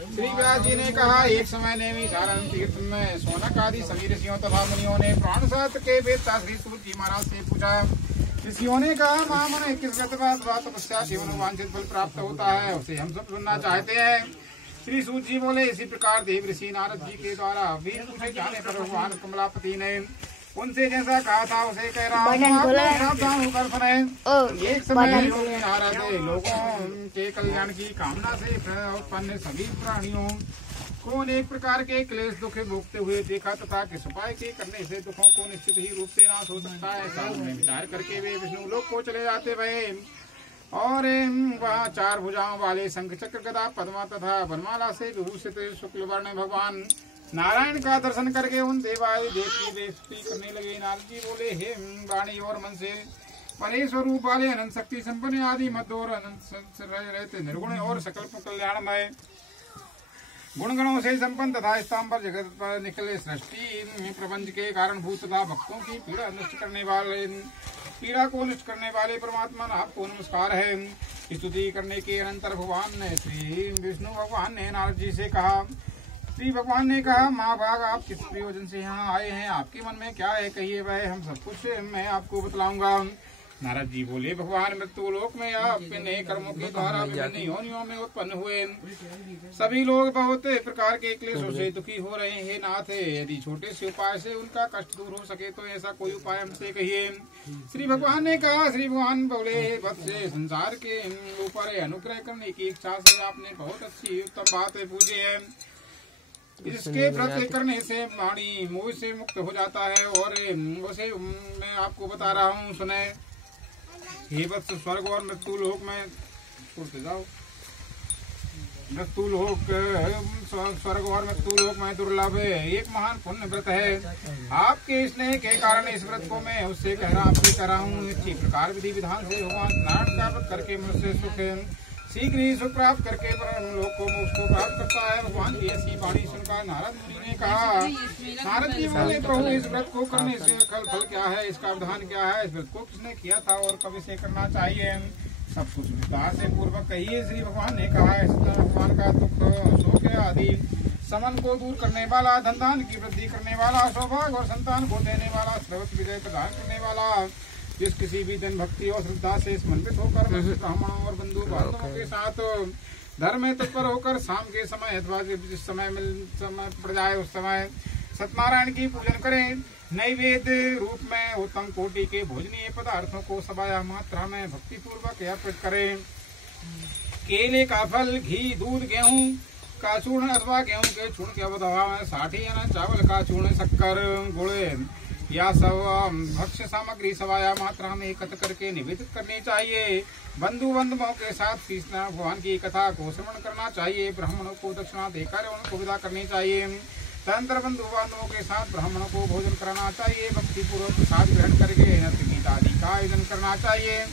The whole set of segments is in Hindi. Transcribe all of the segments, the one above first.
श्री व्यास जी ने कहा, एक समय नेमी सारण तीर्थ में सोनक आदि सभी ऋषियों तथा मुनियों ने प्राण शास्त्र के वेदता श्री सूत जी महाराज से पूछा। ऋषियों ने कहा, महामने किस तपस्या जीवन वांछित फल प्राप्त होता है, उसे हम सब सुनना चाहते हैं। श्री सूत जी बोले, इसी प्रकार देव ऋषि नारद जी के द्वारा वीर पूछे जाने पर भगवान कमलापति ने उनसे जैसा कहा था उसे कह रहा हूँ, सावधान होकर सुने। एक समय नारद लोगों के कल्याण की कामना से उत्पन्न सभी प्राणियों को अनेक प्रकार के क्लेश दुख भोगते हुए देखा तथा किस उपाय के करने से दुखों को निश्चित ही रूप से नाश हो सकता है। ऐसा उन्हें विचार करके वे विष्णु लोक को चले जाते रहे और वहाँ 4 भुजाओं वाले शंख चक्र गदा पद्मा तथा वनमाला से विभूषित शुक्ल वर्ण भगवान नारायण का दर्शन करके उन देवाय देव की बेइज्जती करने लगे। नारद जी बोले, हे वाणी और मन से परे स्वरूप वाले अनंत शक्ति संपन्न आदि मध्य और अनंत रहते निर्गुण और सकल कल्याणमय गुणगणों से संपन्न तथा स्तंभ जगत पर निकले सृष्टि प्रपंच के कारण भूत तथा भक्तों की पीड़ा को नष्ट करने वाले परमात्मा आपको नमस्कार है। स्तुति करने के अनंतर भगवान ने श्री विष्णु भगवान ने नारद जी से कहा, श्री भगवान ने कहा, महाभाग आप किस प्रयोजन से यहाँ आए हैं, आपके मन में क्या है, कहिए, वह हम सब कुछ मैं आपको बतलाऊंगा। नारद जी बोले, भगवान मृत्यु लोक में आप अपने कर्मों के द्वारा विभिन्न योनियों में उत्पन्न हुए सभी लोग बहुत प्रकार के क्लेशों से दुखी हो रहे हैं। नाथ, यदि छोटे से उपाय से उनका कष्ट दूर हो सके तो ऐसा कोई उपाय हमसे कहिए। श्री भगवान ने कहा, श्री भगवान बोले, वत्स, संसार के ऊपर अनुग्रह करने की इच्छा से आपने बहुत अच्छी उत्तम बात पूछी है। इसके व्रत करने से वाणी मोह से मुक्त हो जाता है और उसे मैं आपको बता रहा हूँ, सुने। हे वत्स, स्वर्ग और मृत्यु लोक में जाओ, स्वर्ग और मृत्यु लोक में दुर्लभ एक महान पुण्य व्रत है। आपके स्नेह के कारण इस व्रत को मैं उससे कह रहा हूँ। इसी प्रकार विधि विधान से भगवान नारायण का व्रत करके मुझसे सुख शीघ्र ही सुख प्राप्त करके लोग को मोक्ष को प्राप्त करता है। भगवान की ऐसी वाणी सुनकर नारद मुनि ने कहा, नारद जी बोले, प्रभु, इस व्रत को करने से फल क्या है, इसका विधान क्या है, इस व्रत को किसने किया था और कब इसे करना चाहिए, सब कुछ विस्तार से पूर्वक कहिए। श्री भगवान ने कहा, भगवान का दुख शोक आदि समन को दूर करने वाला, धन दान की वृद्धि करने वाला, सौभाग्य और संतान को देने वाला, सर्वत्र विजय प्रदान करने वाला, जिस किसी भी जन भक्ति और श्रद्धा से समर्पित होकर ब्राह्मणों और बंधु बांधवों के साथ धर्म में तत्पर होकर शाम के समय अथवा जिस समय पड़ जाए उस समय सत्यनारायण की पूजन करें। नैवेद्य रूप में उत्तम कोटि के भोजनीय पदार्थों को सबाया मात्रा में भक्ति पूर्वक अर्पित करें। केले का फल, घी, दूध, गेहूं का चूर्ण अथवा गेहूं के चूर्ण के अथवा में 60 आना, चावल का चूर्ण, शक्कर, गुड़ या सब भक्ष्य सामग्री सवाया मात्रा में एकत्र करके निवेदित करनी चाहिए। बंधु बांधवों के साथ भगवान की कथा को श्रवण करना चाहिए। ब्राह्मणों को दक्षिणा देकर उनको विदा करनी चाहिए। तदंतर बंधु बांधवों के साथ ब्राह्मणों को भोजन कराना चाहिए। भक्ति पूर्वक प्रसाद ग्रहण करके नृत्य गीत आदि का आयोजन करना चाहिए।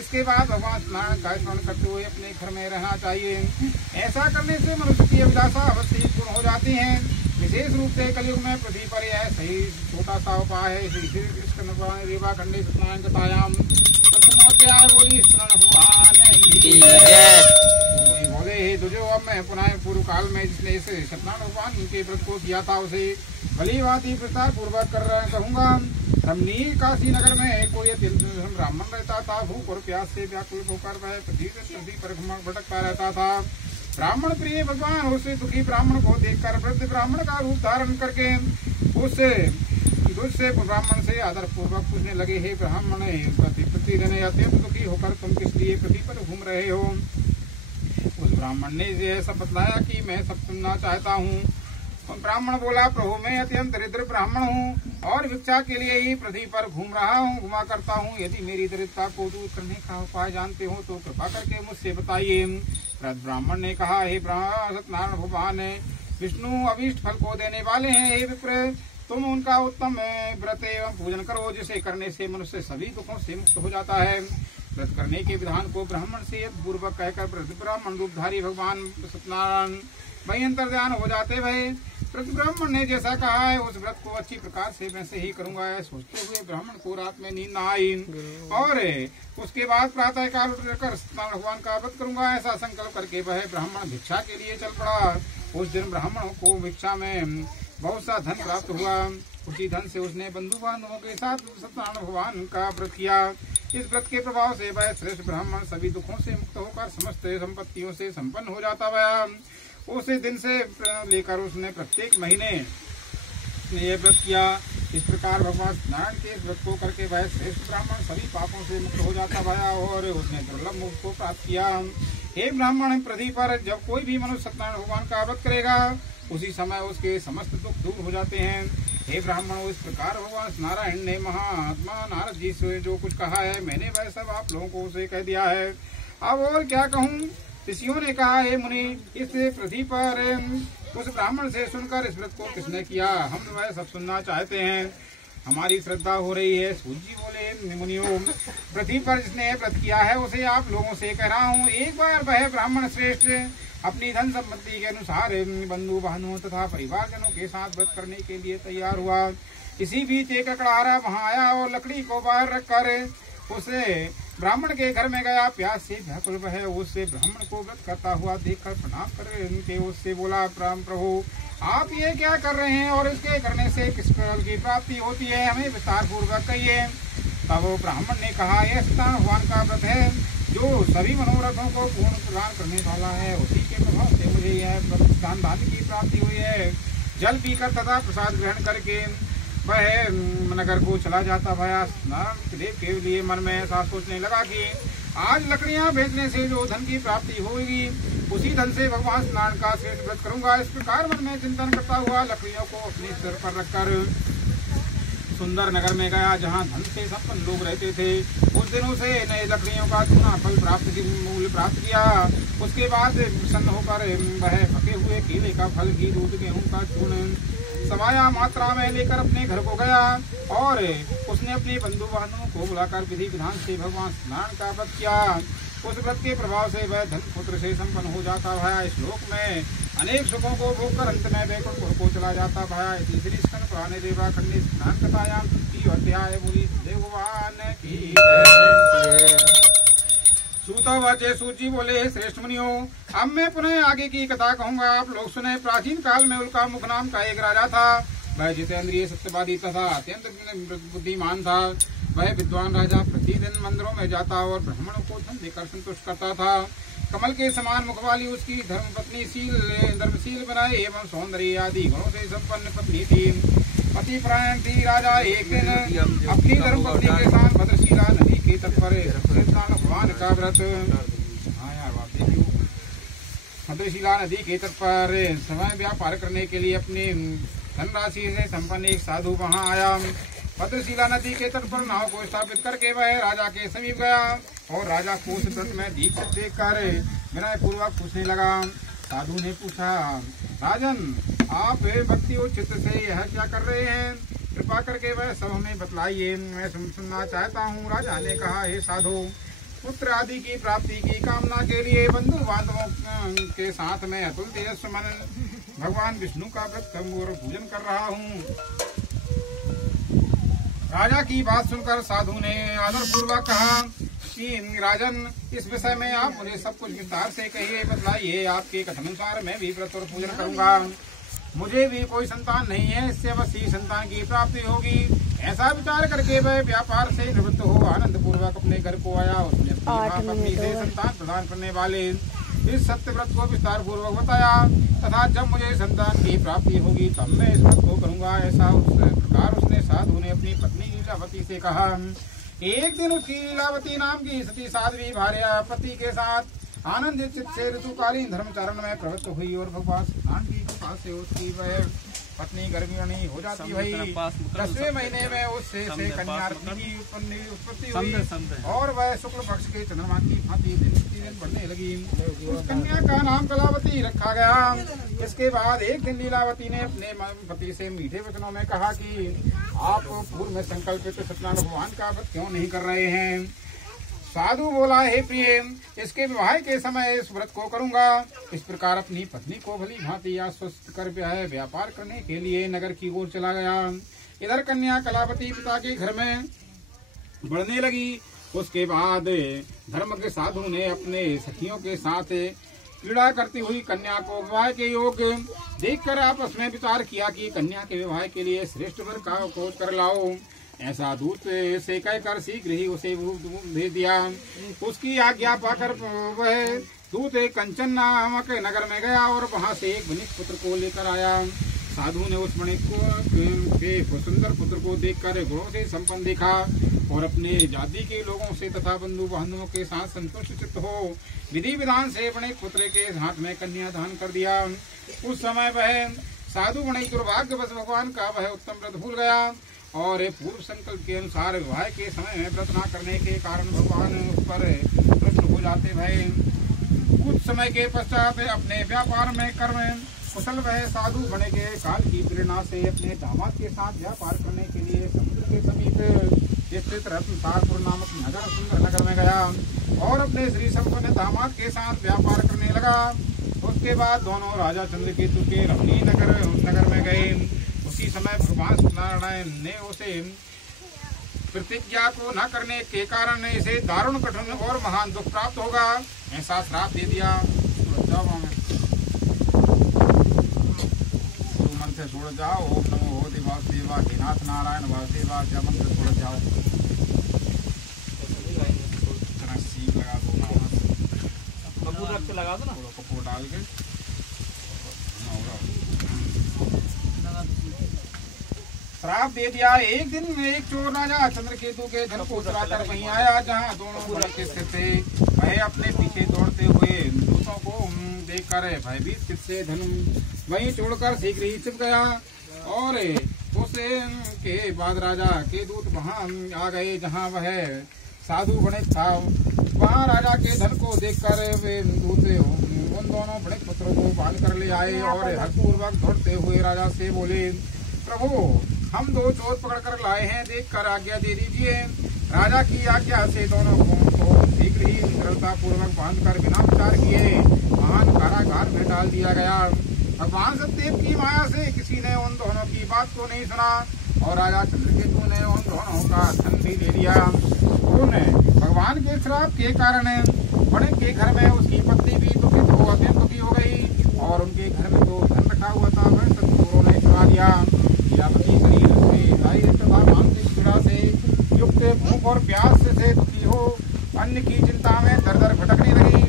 इसके बाद भगवान स्नान का स्मरण करते हुए अपने घर में रहना चाहिए। ऐसा करने से मनुष्य की अभिलाषा अवश्य पूर्ण हो जाती है। विशेष रूप से कलयुग में पृथ्वी पर यह सही छोटा सा उपाय है। रेवा खंडे सत्यनारायण कथायाम बोली बोले, हे दुजो, अब मैं पुनः पूर्व काल में जिसने इस सत्यनारायण भगवान के व्रत को किया था उसे भली भांति प्रस्तार पूर्वक कहूँगा। रमणीय काशी नगर में कोई ब्राह्मण रहता था। भूख और प्यास से व्याकुल होकर वह पृथ्वी पर भटकता रहता था। ब्राह्मण प्रिय भगवान उस दुखी ब्राह्मण को देखकर वृद्ध ब्राह्मण का रूप धारण करके उससे ब्राह्मण से आदर पूर्वक पूछने लगे, हे ब्राह्मण, प्रतिदिन अत्यंत दुखी होकर तुम किस लिए पृथ्वी पर घूम रहे हो। उस ब्राह्मण ने ऐसा बतलाया कि मैं सब सुनना चाहता हूँ। ब्राह्मण बोला, प्रभु, मैं अत्यंत दरिद्र ब्राह्मण हूँ और भिक्षा के लिए ही पृथ्वी पर घुमा करता हूँ। यदि मेरी दरिद्रता को दूर करने का उपाय जानते हो तो कृपा करके मुझसे बताइए। ब्राह्मण ने कहा, हे सत्यनारायण भगवान विष्णु अभीष्ट फल को देने वाले हैं। हे विप्र, तुम उनका उत्तम व्रत एवं पूजन करो, जिसे करने से मनुष्य सभी दुखों से मुक्त हो जाता है। व्रत करने के विधान को ब्राह्मण से पूर्वक कहकर ब्राह्मण रूपधारी भगवान सत्यनारायण वही अंतर्ध्यान हो जाते भय ब्राह्मण ने जैसा कहा है उस व्रत को अच्छी प्रकार से वैसे ही करूंगा। सोचते हुए ब्राह्मण को रात में नींद न आई और उसके बाद प्रातः काल उठकर सत्यनारायण भगवान का व्रत करूंगा, ऐसा संकल्प करके वह ब्राह्मण भिक्षा के लिए चल पड़ा। उस दिन ब्राह्मण को भिक्षा में बहुत सा धन प्राप्त हुआ। उसी धन से उसने बंधु बांधवों के साथ सत्यनारायण भगवान का व्रत किया। इस व्रत के प्रभाव से वह श्रेष्ठ ब्राह्मण सभी दुखों से मुक्त होकर समस्त संपत्तियों से संपन्न हो जाता गया। उसी दिन से लेकर उसने प्रत्येक महीने ये व्रत किया। इस प्रकार भगवान नारायण के व्रत को करके वह श्रेष्ठ ब्राह्मण सभी पापों से मुक्त हो जाता गया और उसने दुर्लभ मुक्त को प्राप्त किया। हे ब्राह्मण, पृथ्वी पर जब कोई भी मनुष्य सत्यनारायण भगवान का व्रत करेगा उसी समय उसके समस्त दुख दूर हो जाते हैं। हे ब्राह्मणों, इस प्रकार भगवान नारायण ने महात्मा नारद जी से जो कुछ कहा है मैंने वह सब आप लोगों को उसे कह दिया है। अब और क्या कहूँ। ऋषियों ने कहा, हे मुनि, इस पृथ्वी पर उस ब्राह्मण से सुनकर इस व्रत को किसने किया, हम वह सब सुनना चाहते हैं, हमारी श्रद्धा हो रही है। सूत जी बोले, मुनियों, पृथ्वी पर जिसने व्रत किया है उसे आप लोगों से कह रहा हूँ। एक बार वह ब्राह्मण श्रेष्ठ अपनी धन संपत्ति के अनुसार बंधु बहनों तथा परिवारजनों के साथ व्रत करने के लिए तैयार हुआ। इसी बीच एक ककड़ारा वहां आया और लकड़ी को बाहर रखकर उसे ब्राह्मण के घर में गया। प्यास से व्याकुल वह उससे ब्राह्मण को व्रत करता हुआ देखकर प्रणाम करके उससे बोला, प्रभु, आप ये क्या कर रहे हैं और इसके करने से किस फल की प्राप्ति होती है, हमें विस्तार पूर्वक कहिए। तब ब्राह्मण ने कहा, यह सत्यनारायण भगवान का व्रत है जो सभी मनोरथों को पूर्ण प्रदान करने वाला है। उसी के प्रभाव से मुझे यह दान की प्राप्ति हुई है। जल पीकर तथा प्रसाद ग्रहण करके वह नगर को चला जाता भया। देव के लिए मन में ऐसा सोचने लगा कि आज लकड़ियां बेचने से जो धन की प्राप्ति होगी उसी धन से भगवान स्नान का श्रेष्ठ व्रत करूंगा। इस प्रकार मन में चिंतन करता हुआ लकड़ियों को अपने सिर पर रखकर सुंदर नगर में गया जहाँ धन से संपन्न लोग रहते थे। उस दिन उसे नए लकड़ियों का चूना फल मूल्य प्राप्त किया। उसके बाद प्रसन्न होकर वह पके हुए केले का फल, घी, दूध, गेहूं का चूर्ण समाया मात्रा में लेकर अपने घर को गया और उसने अपने बंधु बांधवों को बुलाकर विधि विधान से भगवान स्नान का व्रत किया। उस व्रत के प्रभाव से वह धन पुत्र से संपन्न हो जाता है। इस श्लोक में अनेक सुखों को भोगकर अंत में वैकुंठ को चला जाता है। तीसरी स्कंद पुराने देवा खंडे स्नान कथायाम तृतीय अध्याय बोली भगवान की सूता वाचे सूची बोले, श्रेष्ठ मुनियों, अब मैं पुनः आगे की कथा कहूँगा, आप लोग सुने। प्राचीन काल में उल्का मुख नाम का एक राजा था। वह जितेंद्रिय सत्यवादी तथा अत्यंत बुद्धिमान था। वह विद्वान राजा प्रतिदिन मंदिरों में जाता और ब्राह्मणों को धन देकर संतुष्ट करता था। कमल के समान मुख वाली उसकी धर्मपत्नी धर्मशील बनाए एवं सौंदर्य आदि गुणों से संपन्न पत्नी थी। पति प्राण थी। राजा एक दिन अपनी धर्मपत्नी के साथ भद्रशिला नदी के तट पर भगवान का व्रत भद्रशिला नदी के तट पर समय व्यापार करने के लिए अपनी धनराशि से संपन्न एक साधु वहां आया। भद्रशिला नदी के तट पर नाव को स्थापित करके वह राजा के समीप गया और राजा को उस व्रत में दीक्षित देखकर विनय पूर्वक पूछने लगा। साधु ने पूछा, राजन, आप भक्ति और चित्त से यह क्या कर रहे हैं? कृपा करके वह सब हमें बतलाइए, मैं सुनना चाहता हूँ। राजा ने कहा, हे साधु, पुत्र आदि की प्राप्ति की कामना के लिए बंधु बांधवों के साथ में अतुल तेजस्वी मन भगवान विष्णु का व्रत और पूजन कर रहा हूँ। राजा की बात सुनकर साधु ने आदर पूर्वक कहा कि राजन, इस विषय में आप मुझे सब कुछ विस्तार से कहिए, बतलाइए। आपके कथन अनुसार मैं भी व्रत और पूजन करूंगा। मुझे भी कोई संतान नहीं है, इससे अवश्य संतान की प्राप्ति होगी। ऐसा विचार करके वह व्यापार से निवृत्त हो आनंद पूर्वक अपने घर को आया। उसने अपनी पत्नी से संतान प्रदान करने वाले इस सत्य व्रत को विस्तार पूर्वक बताया तथा जब मुझे संतान की प्राप्ति होगी तब मैं इस व्रत को करूंगा। ऐसा उस प्रकार उसने साधु ने अपनी पत्नी लीलावती से कहा। एक दिन उसकी लीलावती नाम की सती साध्वी भार्या पति के साथ आनंदित चित्त से ऋतुकालीन धर्मचरण में प्रवृत्त हुई और भगवान स्नान की कृपा से उसकी वह पत्नी गर्भिणी हो जाती हुई 10वें महीने में उससे कन्या की उत्पत्ति हुई और वह शुक्ल पक्ष के चंद्रमा की भांति दिन प्रतिदिन बढ़ने लगी। उस कन्या का नाम कलावती रखा गया। इसके बाद एक दिन लीलावती ने अपने पति से मीठे वचनों में कहा कि आप पूर्व में संकल्पित सत्यनारायण भगवान का व्रत क्यों नहीं कर रहे हैं? साधु बोला, हे प्रिय, इसके विवाह के समय इस व्रत को करूंगा। इस प्रकार अपनी पत्नी को भली भांति आश्वस्त कर व्यापार करने के लिए नगर की ओर चला गया। इधर कन्या कलावती पिता के घर में बढ़ने लगी। उसके बाद धर्मज्ञ साधु ने अपने सखियों के साथ क्रीड़ा करती हुई कन्या को विवाह के योग्य देखकर आपस में विचार किया कि कन्या के विवाह के लिए श्रेष्ठ वर का खोज कर लाओ। ऐसा दूत से कहकर शीघ्र ही उसे भेज दिया। उसकी आज्ञा पाकर वह दूत कंचन नामक नगर में गया और वहां से एक वणिक पुत्र को लेकर आया। साधु ने उस वणिक को सुंदर पुत्र को देखकर गुणों से संपन्न देखा और अपने जाति के लोगों से तथा बंधु बांधवों के साथ संतुष्ट चित्त हो विधि विधान से वणिक पुत्र के हाथ में कन्या दान कर दिया। उस समय वह साधु वणिक दुर्भाग्यवश भगवान का वह उत्तम व्रत भूल गया और पूर्व संकल्प के अनुसार विवाह के समय में व्रत न करने के कारण भगवान उस पर प्रश्न हो जाते भय। कुछ समय के पश्चात अपने व्यापार में कर्म कुशल वह साधु बने के काल की प्रेरणा से अपने दामाद के साथ व्यापार करने के लिए समुद्र के समीप स्थित रत्नसारपुर नामक नगर सुंदर नगर में गया और अपने श्री संपन्न दामाद के साथ व्यापार करने लगा। उसके बाद दोनों राजा चंद्रकेतु के रमणीय नगर में गए। उसी समय भगवान सत्यनारायण ने उसे प्रतिज्ञा को न करने के कारण इसे दारुण कठिन और महान दुख प्राप्त होगा ऐसा श्राप दे दिया। मन से छोड़ जाओ। ओम नमो हो वासुदेवा नाथ नारायण वासुदेवा क्या मंत्र छोड़ जाओ। सीख लगा दो, कपूर रख के लगा दो ना, कपूर डाल के श्राप दे दिया। एक दिन एक चोर राजा चंद्रकेतु के धन को चुरा कर वहीं आया जहाँ दोनों स्थित थे। वह अपने पीछे दौड़ते हुए दूतों को देखकर भयभीत चित्त से धन वहीं छोड़कर शीघ्र ही छिप गया और उसे के बाद राजा के दूत वहां आ गए जहां वह साधु वणिक था। वहां राजा के धन को देखकर वे दूत उन दोनों वणिक पुत्रों को बांध कर ले आए और हर्षपूर्वक दौड़ते हुए राजा से बोले, प्रभु, हम दो चोर पकड़ कर लाए हैं, देख कर आज्ञा दे दीजिए। राजा की आज्ञा से दोनों को शीघ्र ही सरलता पूर्वक बांध कर बिना विचार किए महान कारागार में डाल दिया गया। भगवान सत्यदेव की माया से किसी ने उन दोनों की बात को नहीं सुना और राजा चंद्रकेतु ने उन दोनों का धन भी दे दिया। भगवान के श्राप के कारण वणिक के घर में उसकी पत्नी भी अत्यंत दुखी हो गई और उनके घर में जो धन रखा हुआ था वह सब चोरों ने चुरा दिया। लीलावती शरीर से तथा मानसिक पीड़ा से युक्त भूख और प्यास से दुखी हो अन्न की चिंता में दर दर भटकने लगी।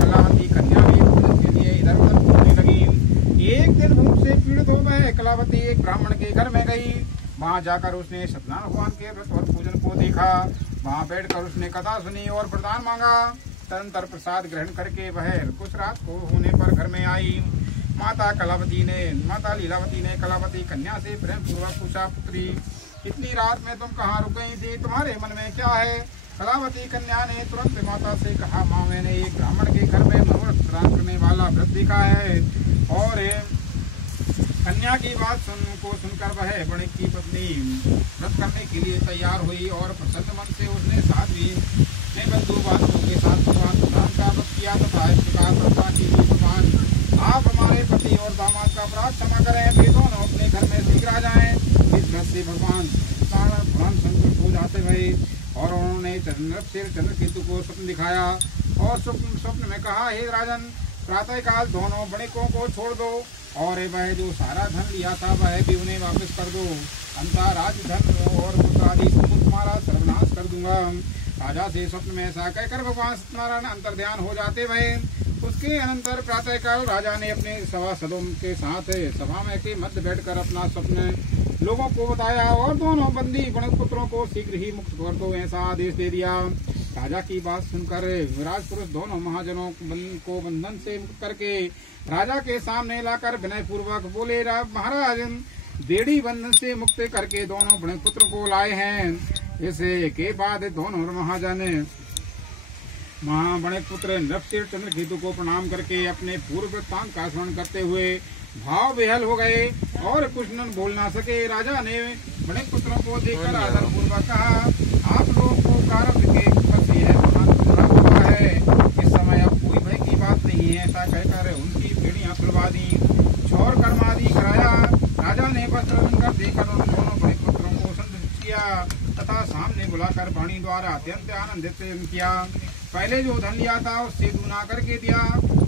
कलावती कन्या भी के लिए इधर उधर घूमने लगी। एक दिन भूख से पीड़ित हो वह कलावती एक ब्राह्मण के घर में गई। वहां जाकर उसने सत्यनारायण भगवान के व्रत और पूजन को देखा। वहां बैठकर उसने कथा सुनी और वरदान मांगा। तदंतर प्रसाद ग्रहण करके वह कुछ रात को होने पर घर में आई। माता लीलावती ने कलावती कन्या से प्रेम पूर्वक पूछा, पुत्री, इतनी रात में तुम कहाँ रुक गई थी? तुम्हारे मन में क्या है? कलावती कन्या ने तुरंत माता से कहा, माँ, मैंने एक ब्राह्मण के घर में मनोरथ प्रदान करने वाला व्रत देखा है। और कन्या की बात सुनकर वह वणिक की पत्नी व्रत करने के लिए तैयार हुई और प्रसन्न मन से उसने साध्वी ने बंधु बांधवों के साथ भगवान का व्रत किया तथा इस प्रकार व्रता की भगवान, आप हमारे पति और दामाद का अपराध क्षमा करें, वे दोनों अपने घर में शीघ्र आ जाएं। इस व्रत से भगवान संतुष्ट हो जाते भई और उन्होंने चंद्रकेतु को स्वप्न दिखाया और स्वप्न में कहा, हे राजन, प्रातः काल दोनों वणिकों को छोड़ दो और वह जो सारा धन लिया था वह भी उन्हें वापस कर दो, अन्यथा राज्य धन और पुत्र आदि तुम्हारा सर्वनाश कर दूंगा। राजा से स्वप्न में ऐसा कहकर भगवान सत्यनारायण अंतर्ध्यान हो जाते भय। उसके अनंतर प्रातः काल राजा ने अपने सभासदों के साथ सभा में के मध्य बैठकर अपना स्वप्न लोगों को बताया और दोनों बंदी वणिक पुत्रों को शीघ्र ही मुक्त कर दो ऐसा आदेश दे दिया। राजा की बात सुनकर विराज पुरुष दोनों महाजनों को बंधन से मुक्त करके राजा के सामने लाकर विनय पूर्वक बोले, महाराज, देड़ी बंधन से मुक्त करके दोनों वणिक पुत्र को लाए हैं। इसे के बाद दोनों महाजन वणिक पुत्र नृपसेन चंद्रकेतु को प्रणाम करके अपने पूर्व वृत्तांत का स्मरण करते हुए भाव विहल हो गए और कुछ न बोल ना सके। राजा ने वणिक पुत्रों को देखकर आदर पूर्वक कहा, आप लोगों को प्रारब्ध के आदि छोर कर्म आदि कराया। राजा ने वस्त्र कर देकर उन दोनों बड़े पुत्रों को संतुष्ट किया तथा सामने बुलाकर वाणी द्वारा अत्यंत आनंदित किया। पहले जो धन लिया था उससे दूना करके दिया।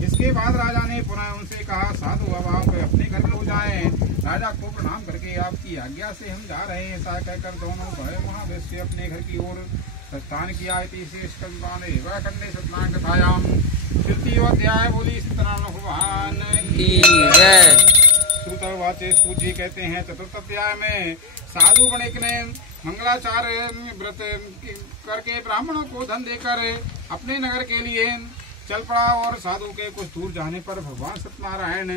इसके बाद राजा ने पुनः उनसे कहा, साधु अब आप अपने घर में हो जाएं। राजा को प्रणाम करके आपकी आज्ञा से हम जा रहे हैं। ऐसा कहकर दोनों भाई महावेश्य अपने घर की ओर प्रस्थान किया। तृतीय अध्याय। बोली सत्यनारायण भगवान की जय। सूतवाचे सूजी कहते हैं चतुर्थ अध्याय में साधु बणिक ने मंगलाचार्य व्रत करके ब्राह्मणों को धन देकर अपने नगर के लिए चल पड़ा और साधु के कुछ दूर जाने पर भगवान सत्यनारायण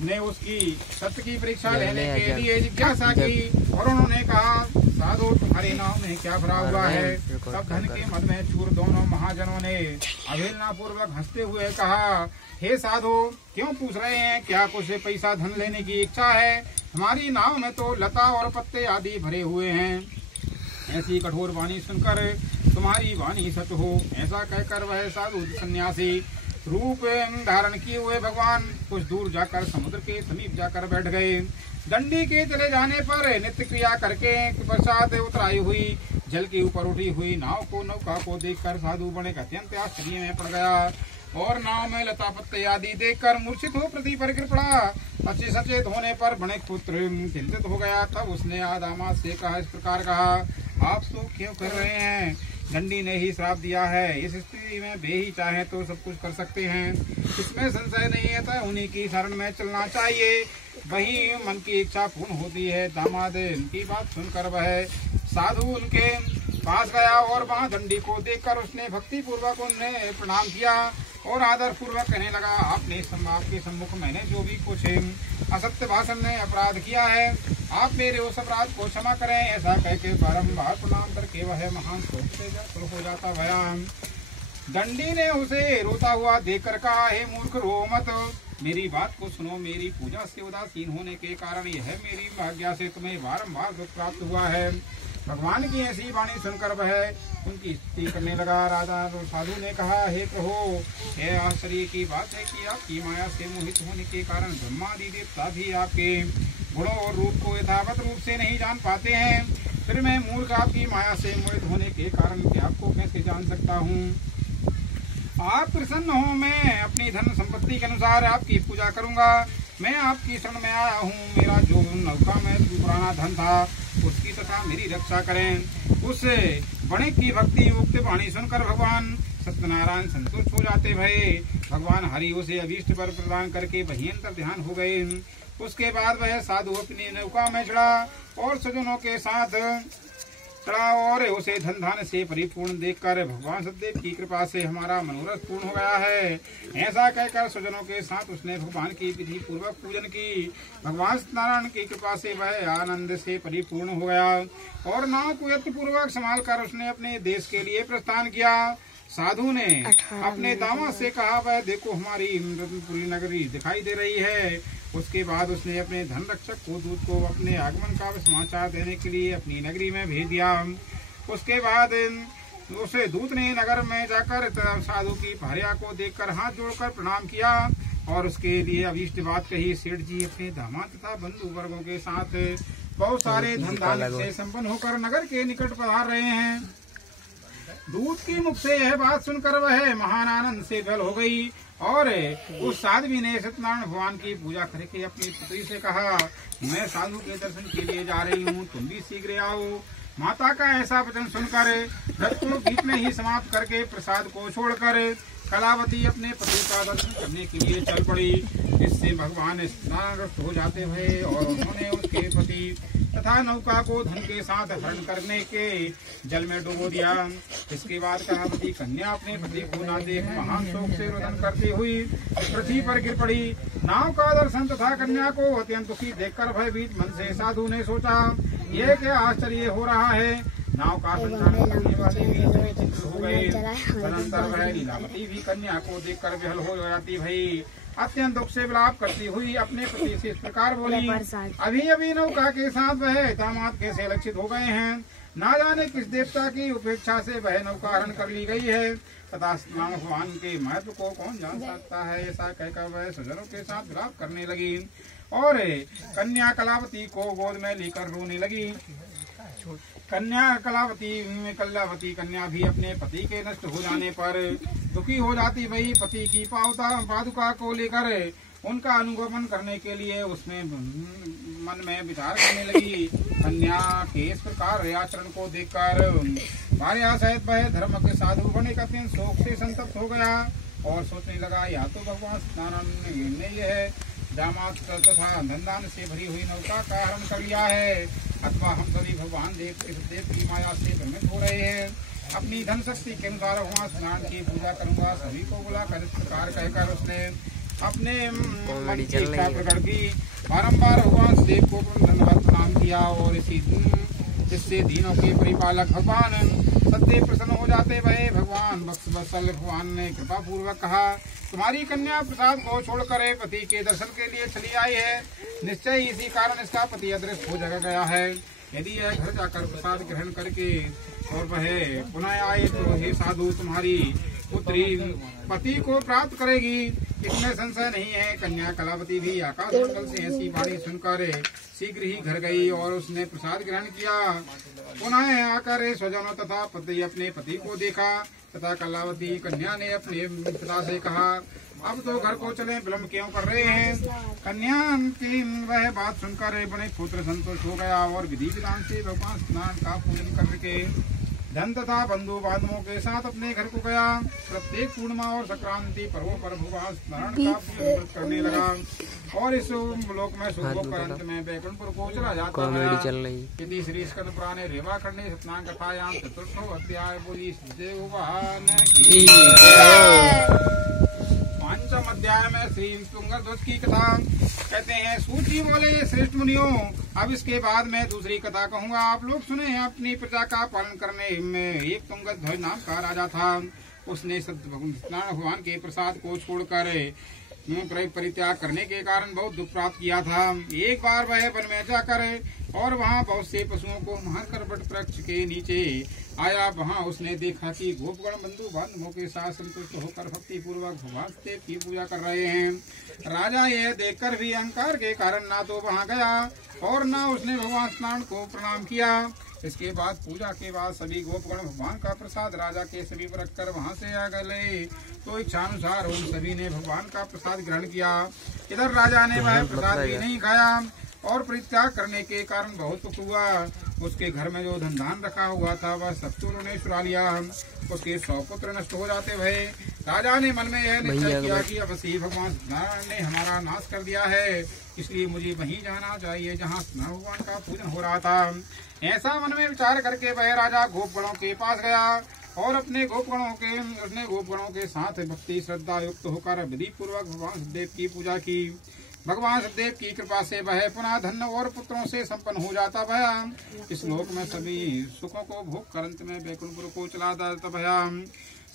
ने उसकी सत्य की परीक्षा लेने के लिए जिज्ञासा की और उन्होंने कहा, साधु तुम्हारे नाम में क्या भरा हुआ है? सब धन के मद में चूर दोनों महाजनों ने अवहेलना पूर्वक हंसते हुए कहा, हे साधु क्यों पूछ रहे हैं? क्या कुछ पैसा धन लेने की इच्छा है? हमारी नाव में तो लता और पत्ते आदि भरे हुए हैं। ऐसी कठोर वाणी सुनकर तुम्हारी वाणी सच हो। ऐसा कहकर वह साधु सन्यासी रूप धारण किए हुए भगवान कुछ दूर जाकर समुद्र के समीप जाकर बैठ गए। दंडी के चले जाने पर नित्य क्रिया करके पश्चात उतराई हुई जल के ऊपर उठी हुई नौका को देखकर साधु बणिक अत्यंत आश्चर्य में पड़ गया और नाव में लता पत्ते आदि देखकर मूर्छित हो पृथ्वी पर गिर पड़ा। अच्छे सचेत होने पर बणिक पुत्र चिंतित हो गया। तब उसने दामाद से कहा, इस प्रकार कहा, आप तो क्यों कर रहे हैं? दंडी ने ही श्राप दिया है। इस स्थिति में वे ही चाहे तो सब कुछ कर सकते हैं, इसमें संशय नहीं है। तो उन्हीं की शरण में चलना चाहिए, वही मन की इच्छा पूर्ण होती है। दामाद उनकी बात सुनकर वह साधु उनके पास गया और वहां दंडी को देखकर उसने भक्ति पूर्वक उन्हें प्रणाम किया और आदर पूर्वक कहने लगा, आपके सम्मुख मैंने जो भी कुछ असत्य भाषण में अपराध किया है, आप मेरे उस अपराध को क्षमा करें। ऐसा कहके बारंबार प्रणाम करके वह महान शोक से हो जाता भया। दंडी ने उसे रोता हुआ देखकर कहा, हे मूर्ख रो मत, मेरी बात को सुनो। मेरी पूजा से उदासीन होने के कारण यह मेरी आज्ञा से तुम्हें बारंबार दुख प्राप्त हुआ है। भगवान की ऐसी वाणी सुनकर वह उनकी स्तुति करने लगा। राजा साधु ने कहा, हे प्रभु, यह आश्चर्य की बात है कि आपकी माया से मोहित होने के कारण ब्रह्मादि देवता भी आपके गुणों और रूप को यथावत रूप से नहीं जान पाते हैं। फिर मैं मूर्ख आपकी माया से मोहित होने के कारण आपको कैसे जान सकता हूँ? आप प्रसन्न हो, मैं अपनी धन संपत्ति के अनुसार आपकी पूजा करूंगा। मैं आपकी शरण में आया हूँ। मेरा जो नौका में पुराना धन था उसकी तथा मेरी रक्षा करें। उस बणिक की भक्ति युक्त वाणी सुनकर भगवान सत्यनारायण संतुष्ट हो जाते भये। भगवान हरि उसे अभीष्ट वर प्रदान करके वही अंतर ध्यान हो गए। उसके बाद वह साधु अपनी नौका में चढ़ा और सज्जनों के साथ चढ़ा और उसे धन धान से परिपूर्ण देखकर भगवान सतदेव की कृपा से हमारा मनोरथ पूर्ण हो गया है। ऐसा कहकर स्वजनों के साथ उसने भगवान की विधि पूर्वक पूजन की। भगवान सत्यनारायण की कृपा से वह आनंद से परिपूर्ण हो गया और नाव को यत्न पूर्वक संभाल कर उसने अपने देश के लिए प्रस्थान किया। साधु ने अपने दामाद से कहा, वह देखो हमारी रत्नपुरी नगरी दिखाई दे रही है। उसके बाद उसने अपने धन रक्षक को दूत को अपने आगमन का समाचार देने के लिए अपनी नगरी में भेज दिया। उसके बाद उसे दूत ने नगर में जाकर साधु की भार्या को देखकर हाथ जोड़कर प्रणाम किया और उसके लिए अभीष्ट बात कही। सेठ जी अपने दामाद तथा बंधु वर्गों के साथ बहुत सारे धन धान्य से संपन्न होकर नगर के निकट पधार रहे हैं। दूत की मुख से यह बात सुनकर वह महान आनंद से विभल हो गई और उस साध्वी ने सत्यनारायण भगवान की पूजा करके अपनी पुत्री से कहा, मैं साधु के दर्शन के लिए जा रही हूँ, तुम भी शीघ्र आओ। माता का ऐसा वचन सुनकर रथ को बीच में ही समाप्त करके प्रसाद को छोड़कर कलावती अपने पति का दर्शन करने के लिए चल पड़ी। इससे भगवान स्नानग्रस्त हो जाते हुए और उन्होंने उसके पति तथा नौका को धन के साथ हरण करने के जल में डुबो दिया। इसके बाद कलावती कन्या अपने पति को न देख महान शोक से रोदन करती हुई पृथ्वी पर गिर पड़ी। नाव का दर्शन तथा कन्या को अत्यंत दुखी देखकर भयभीत मन से साधु ने सोचा, यह क्या आश्चर्य हो रहा है। नाव का संचालन करने वाले भी चिंतित हो गए। तदनंतर वह लीलावती भी कन्या को देखकर विहल हो जाती भई अत्यंत दुख से विलाप करती हुई अपने पति से इस प्रकार बोली, अभी अभी नौका के साथ वह दामाद कैसे लक्षित हो गए हैं। ना जाने किस देवता की उपेक्षा से वह नौका हरण कर ली गई है, तथा स्नान भगवान के महत्व को कौन जान सकता है। ऐसा कहकर वह स्वजनों के साथ विलाप करने लगी और कन्या कलावती को गोद में लेकर रोने लगी। कल्यावती कन्या भी अपने पति के नष्ट हो जाने पर दुखी हो जाती। वही पति की पादुका को लेकर उनका अनुगमन करने के लिए उसमें मन में विचार करने लगी। कन्या के इस प्रकार आचरण को देखकर भार्या सहित वह धर्म के साधु होने का अत्यंत शोक से संतप्त हो गया और सोचने लगा, या तो भगवान सत्यनारायण ने यह दामाद तथा धनदान से भरी हुई नौका का हरण कर लिया है, अथवा हम सभी भगवान देव की माया से भ्रमित हो रहे हैं। अपनी धन शक्ति के अनुसार वहाँ स्नान की पूजा करूंगा। सभी को बुलाकर इस प्रकार कहकर उसने अपने मन की इच्छा प्रकट की। बारम्बार भगवान देव को धन्यवाद प्रणाम किया और इससे दीनों के परिपालक भगवान सदैव प्रसन्न हो जाते। वह भगवान वत्सल भगवान ने कृपा पूर्वक कहा, तुम्हारी कन्या प्रसाद को छोड़कर पति के दर्शन के लिए चली आई है। निश्चय इसी कारण इसका पति अदृश्य हो गया है। यदि यह घर जाकर प्रसाद ग्रहण करके और वह पुनः आए तो हे साधु, तुम्हारी पुत्री पति को प्राप्त करेगी, इसमें संशय नहीं है। कन्या कलावती भी आकाश मंडल से ऐसी वाणी सुनकर शीघ्र ही घर गई और उसने प्रसाद ग्रहण किया। पुनः आकर स्वजनों तथा अपने पति को देखा तथा कलावती कन्या ने अपने पिता से कहा, अब तो घर को चले, विलम्ब क्यों कर रहे हैं। कन्या की वह बात सुनकर बड़े पुत्र संतोष हो गया और विधि विधान से भगवान स्नान का पूजन करके धन तथा बंधु बांधवों के साथ अपने घर को गया। प्रत्येक पूर्णिमा और संक्रांति पर्वों पर भगवान स्नान का पूजन करने लगा और इस लोक में सुख कर अंत में बैकुंठपुर को चला जाता है। यदि श्री स्कंद पुराणे रेवा खंडे सत्यनारायण कथायां चतुर्थो अध्याय बोली भगवान की। पंचम अध्याय में श्री तुंगध्वज की कथा कहते हैं। सूची बोले, श्रेष्ठ मुनियों, अब इसके बाद मैं दूसरी कथा कहूँगा, आप लोग सुने। अपनी प्रजा का पालन करने में एक तुंगध्वज नाम का राजा था। उसने सत्यनारायण भगवान के प्रसाद को छोड़कर परित्याग करने के कारण बहुत दुख प्राप्त किया था। एक बार वह वन में जाकर और वहाँ बहुत से पशुओं को मारकर वट वृक्ष के नीचे आया। वहाँ उसने देखा कि गोपगण बंधु बांधवों के साथ संतुष्ट होकर भक्ति पूर्वक भगवान देव की पूजा कर रहे हैं। राजा यह देखकर भी अहंकार के कारण ना तो वहाँ गया और ना उसने भगवान स्नान को प्रणाम किया। इसके बाद पूजा के बाद सभी गोपगण भगवान का प्रसाद राजा के सभी पर रखकर वहाँ से आ गए तो इच्छानुसार उन सभी ने भगवान का प्रसाद ग्रहण किया। इधर राजा ने वह प्रसाद भी नहीं खाया और परित्याग करने के कारण बहुत दुख हुआ। उसके घर में जो धन धान रखा हुआ था वह सब चोरों ने चुरा लिया। उसके 100 पुत्र नष्ट हो जाते भय राजा ने मन में यह निश्चय किया कि अब से भगवान नारायण ने हमारा नाश कर दिया है, इसलिए मुझे वहीं जाना चाहिए जहाँ भगवान का पूजन हो रहा था। ऐसा मन में विचार करके वह राजा गोपगणों के पास गया और अपने गोपगणों के साथ भक्ति श्रद्धा युक्त होकर विधि पूर्वक भगवान सदेव की पूजा की। भगवान सदेव की कृपा से वह पुनः धन और पुत्रों से संपन्न हो जाता भया। इस लोक में सभी सुखों को भोग कर अंत में बैकुंठपुर को चला जाता भया।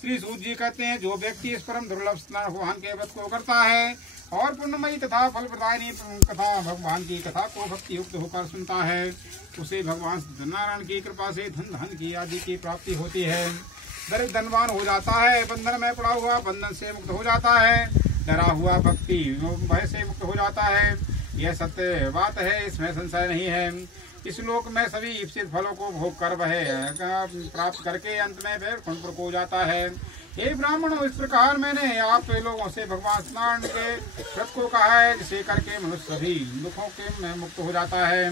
श्री सूत जी कहते हैं, जो व्यक्ति इस परम दुर्लभ स्नान भगवान के व्रत को करता है और पुण्यमयी तथा फल प्रदायिनी कथा भगवान की कथा को भक्ति युक्त होकर सुनता है, उसे भगवान नारायण की कृपा से धन की आदि की प्राप्ति होती है। दरिद्र धनवान हो जाता है, बंधन में पड़ा हुआ बंधन से मुक्त हो जाता है, डरा हुआ भक्ति भय से मुक्त हो जाता है। यह सत्य बात है, इसमें संशय नहीं है। इस लोक में सभी इप्सित फलों को भोग कर वह प्राप्त करके अंत में बैकुंठपुर को जाता है। हे ब्राह्मण, इस प्रकार मैंने आप लोगों से भगवान स्नान के व्रत को कहा है, जिसे करके मनुष्य सभी दुखों के मुक्त हो जाता है।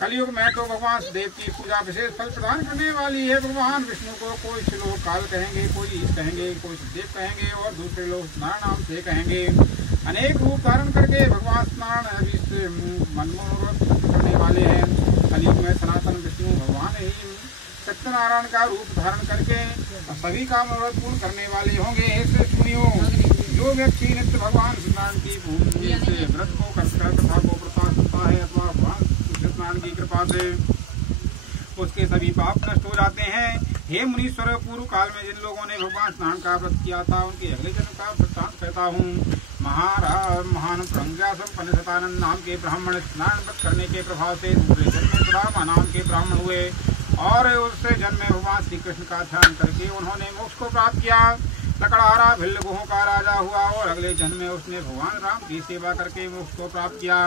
कलयुग में तो भगवान देव की पूजा विशेष फल प्रदान करने वाली है। भगवान विष्णु को कोई श्लोक काल कहेंगे, कोई ईश कहेंगे, कोई देव कहेंगे और दूसरे लोग स्नान नाम से कहेंगे। अनेक रूप धारण करके भगवान स्नान मनमोहन करने वाले हैं। कलयुग में सनातन विष्णु भगवान ही सत्यनारायण का रूप धारण करके सभी का मनोरथ पूर्ण करने वाले होंगे। हे श्रेष्ठ मुनियों, जो व्यक्ति नित्य भगवान स्नान की भूमि से व्रत को कर कथा को प्रसाद करता है अथवा भगवान स्नान की कृपा से उसके सभी पाप नष्ट हो जाते हैं। हे मुनीश्वर, पूर्व काल में जिन लोगों ने भगवान स्नान का व्रत किया था उनके अगले जन्म का वृत्तांत कहता हूँ। महान प्रज्ञा संपन्न सतानंद नाम के ब्राह्मण स्नान व्रत करने के प्रभाव से दूसरे जन्म में सुदामा नाम के ब्राह्मण हुए। और उससे जन्मे भगवान श्री कृष्ण का ध्यान करके उन्होंने मोक्ष को प्राप्त किया। लकड़हारा भिल्ल गुहों का राजा हुआ और अगले जन्म में उसने भगवान राम की सेवा करके मोक्ष को प्राप्त किया।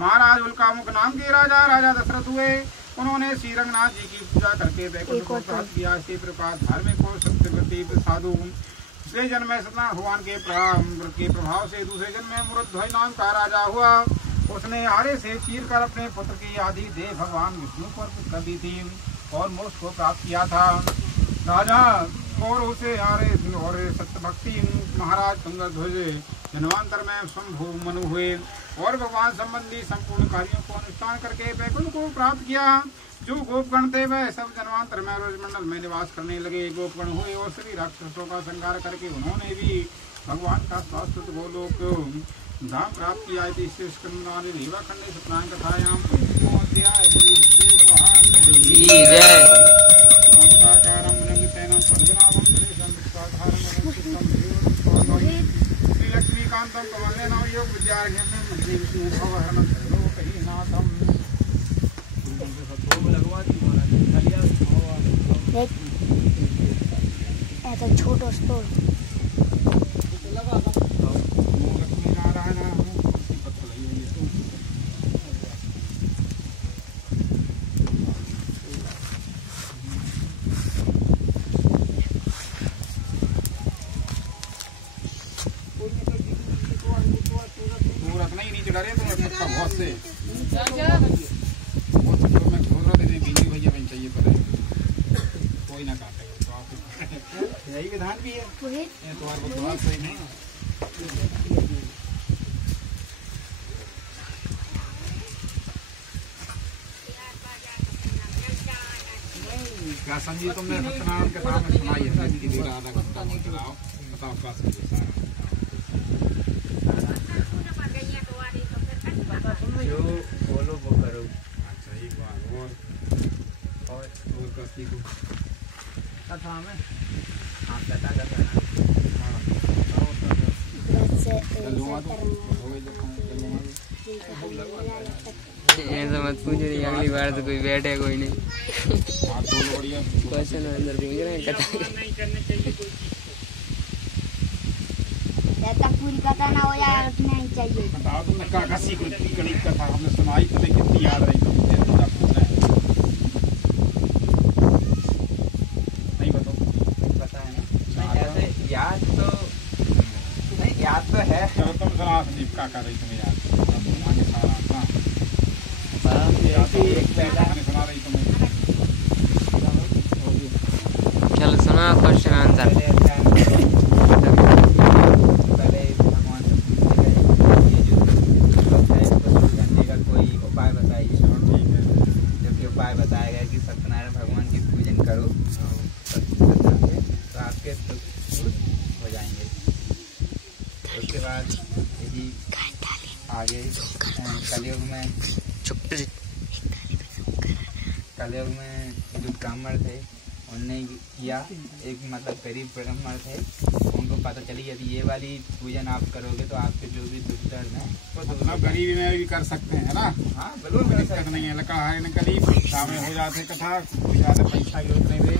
महाराज उल्कामुख नाम के राजा दशरथ हुए। उन्होंने श्री रंगनाथ जी की पूजा करके वैकुंठ को प्राप्त किया। इसी प्रकार धार्मिक और सत्यव्रती साधु पिछले जन्म में सत्यनारायण भगवान के प्रभाव से दूसरे जन्म में मृतध्वज नाम का राजा हुआ। उसने आरे से चीर कर अपने पुत्र की आदि देह भगवान विष्णु को अर्पित कर दी थी और मोक्ष को प्राप्त किया था। राजा और उसे आरे और सत्य भक्ति महाराज तुंगध्वज जन्मांतर में शंभु मनु हुए और भगवान संबंधी संपूर्ण कार्यों को अनुष्ठान करके वैकुंठ को प्राप्त किया। जो गोपगण थे वह सब जन्मांतर में रोजमंडल में निवास करने लगे। गोपगण हुए और सभी राक्षसों का संहार करके उन्होंने भी भगवान का शाश्वत गोलोक धाम प्राप्त किया। खंडे सत्यनारायण कथायाम श्री लक्ष्मीकांतम कमल नाम योग विद्यार्घ्यम मंत्री विष्णु भवहरणम कहीनाथम ऐसा छोटा स्टोर बहुत से मैं खोल रहा था बिजली भैया बन चाहिए पर कोई ना काटे तो आप यही विधान भी है तो आपको बहुत सही नहीं क्या समझिए तुमने सत्यनारायण के नाम में सुनाई है कि आधा घंटा में चलाओ बताओ क्या समझिए सारा जो बोलो वो करो। अच्छा एक बार और कस्ती को कथा में हाँ कथा करना ऐसा मत पूछो नहीं अगली बार तो कोई बैठे कोई नहीं क्वेश्चन आंसर पूछ रहे हैं कथा पूरी कथा ना हो जाए उतना ही चाहिए। बताओ तुमने कहा कड़ी कथा हमने सुनाई तुम्हें कितनी याद रही तुमने नहीं बताओ पता है ना ऐसे याद तो नहीं याद तो है। चलो तुम सुना संदीप क्या कर रही तुम्हें याद सुना रही तुम्हें चलो सुना क्वेश्चन आंसर आगे कलयुग में जो ब्राह्मण थे उनने किया एक मतलब गरीब ब्राह्मण थे उनको पता चली यदि ये वाली पूजन आप करोगे तो आपके जो भी दुख दर्द है मतलब गरीबी में भी कर सकते हैं ना। हाँ बिल्कुल दिक्कत नहीं है। लगा है गरीब सामने हो जाते कथा कोई ज़्यादा पैसा की जरूरत नहीं दे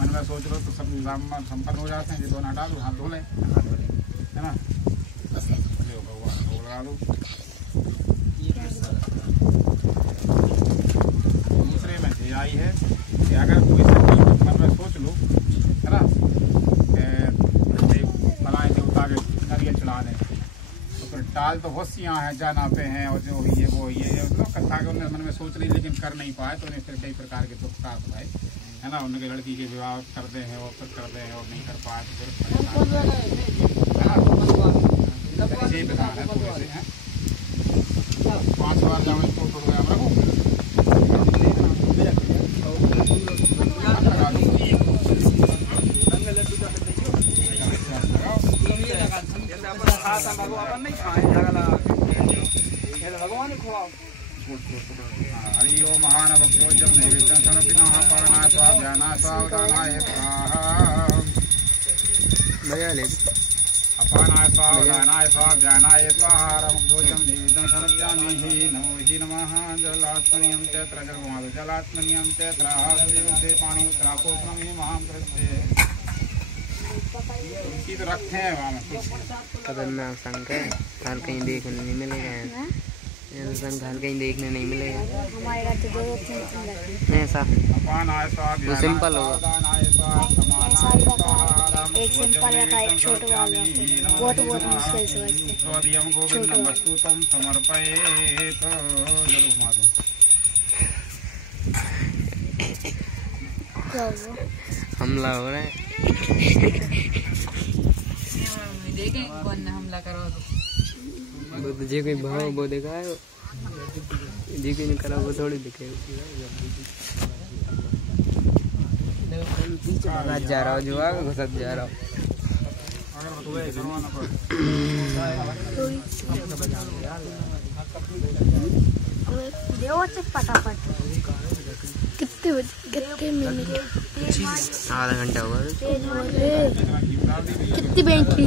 मन में सोच लो तो सब ब्राह्मण संपन्न हो जाते हैं। जो दोनों डालो हाथ धो लें है ना लगा दो। दूसरे में ये आई है कि अगर कोई मन में सोच लो है ना फलाए देवता के नरिया चढ़ा दें तो फिर टाल तो बहुत सी यहाँ है जाना पे हैं और जो ये वो ये लोग कथा के उन्होंने मन में सोच ली लेकिन कर नहीं पाए तो उन्हें फिर कई प्रकार के दुख प्राप्त हुए है ना। उनके लड़की के विवाह करते हैं और फिर करते हैं और नहीं कर पाए तो फिर विधान है थोड़े से हैं 5 बार जाओ इसको थोड़ा गया रखो हरि ओम महान भक्तोजम नैवेद्यं समर्पिना पावना स्वाध्याना स्वावदानाय स्वाहा। भैया ले अपानाय स्वाहा उदानाय स्वाहा ध्यानाय स्वाहा रमभोजं निवेदं समर्पयामि नमो हि नमः जलात्मनियं चैत्र जलमादु जलात्मनियं चैत्र देवते पानी उत्तराकोपनमे मां प्रस्ते इसी तो रखते हैं वहाँ में खतरनाक शंकर हाल कहीं देखने नहीं मिलेगा हाल कहीं देखने नहीं मिलेगा हमारे घर तो दो ऐसा अपानाय स्वाहा वो सिंपल होगा ऐसा ही रखा है एक सिंपल रखा है एक छोटे वाला बहुत मुश्किल से बचते स्वदीयं गोविंदं वस्तुतं समर्पयेत् जरूर मारो क्या हुआ हमला हो रहा है देखें कौन हमला करो वो तो जे कोई भाव वो देखा है जी कोई नहीं करा वो थोड़ी दिखे जा रहा हो जो आगे घुसत जा रहा हो देव फटाफट कितने मिनट आधा घंटा हुआ कितनी बैंक की